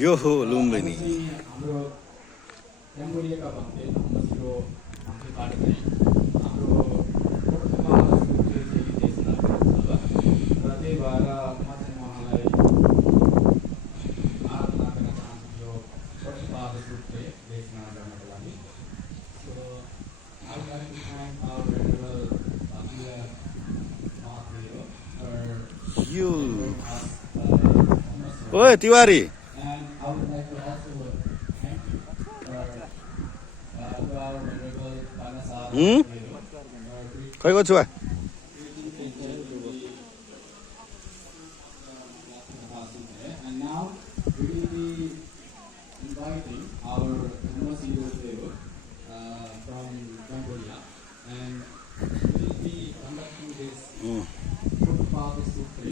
Yoho Lumini. You. Oi, Tiwari. Kau ikut cuba.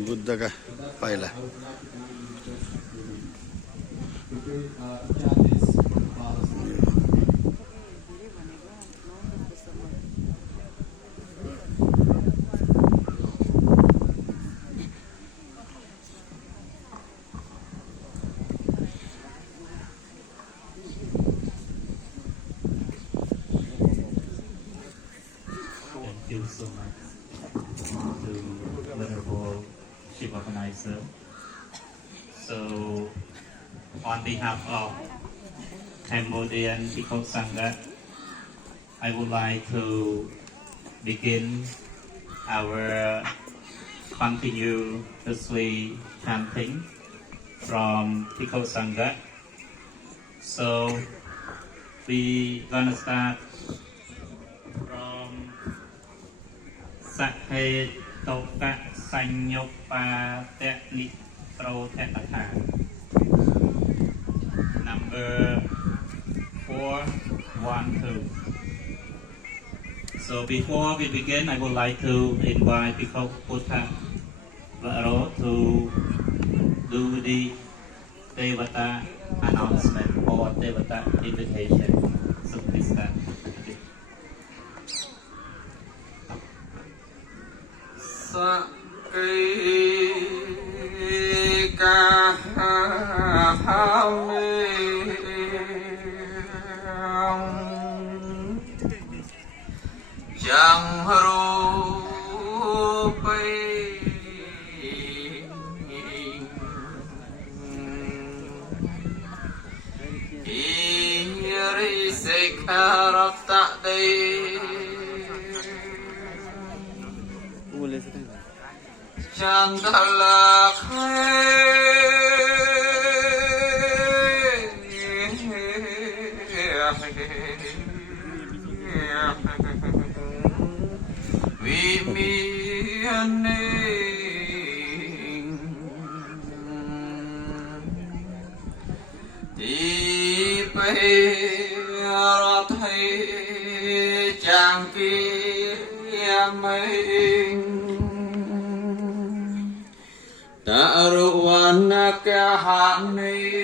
Buddha ka paila. Thank you so much to Venerable Chief Organizer. So, on behalf of Cambodian People Sangha, I would like to begin our continuously chanting from People Sangha. So, we gonna start from Sakhe Toka Sanyopa Teknik Proteta. Number 4, 1, 2. So before we begin, I would like to invite Bhikkhu Buddha Varo to do the Devata announcement or Devata invitation. So please start. Chẳng hô bay Iri sekarang tak day Chẳng talak vì miền ninh thì bây giờ thấy chàng kia mình đã ruan cái hạn này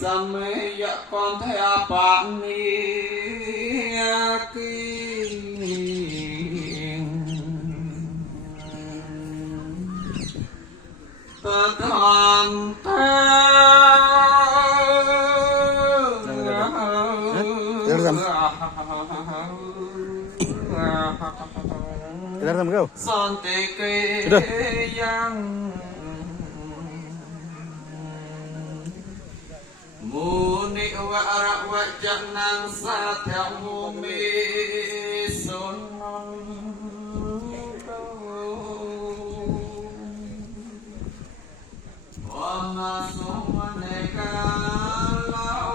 Samaya con theo bạn ni kinh ta toàn Keluar kau. son tê kê yang Muni wa ara wa janang sa theo mô mê son wa ma so ma ne ka lao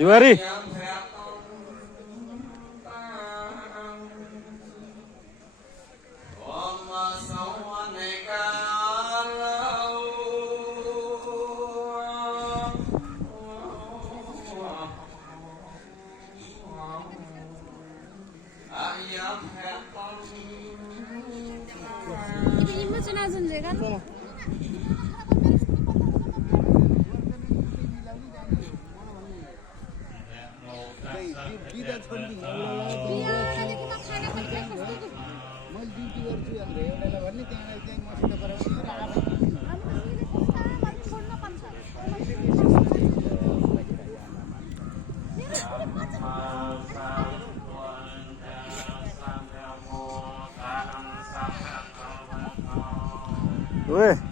Tiwari. 이모 지나준 제가 बिहान देखि त खाना पनि कस्तो मैले duty गर्छु भनेर एउटालाई भन्ने त्यहाँबाट त्यही मसिनो गराउने र आफै छोड्न पर्छ Oi.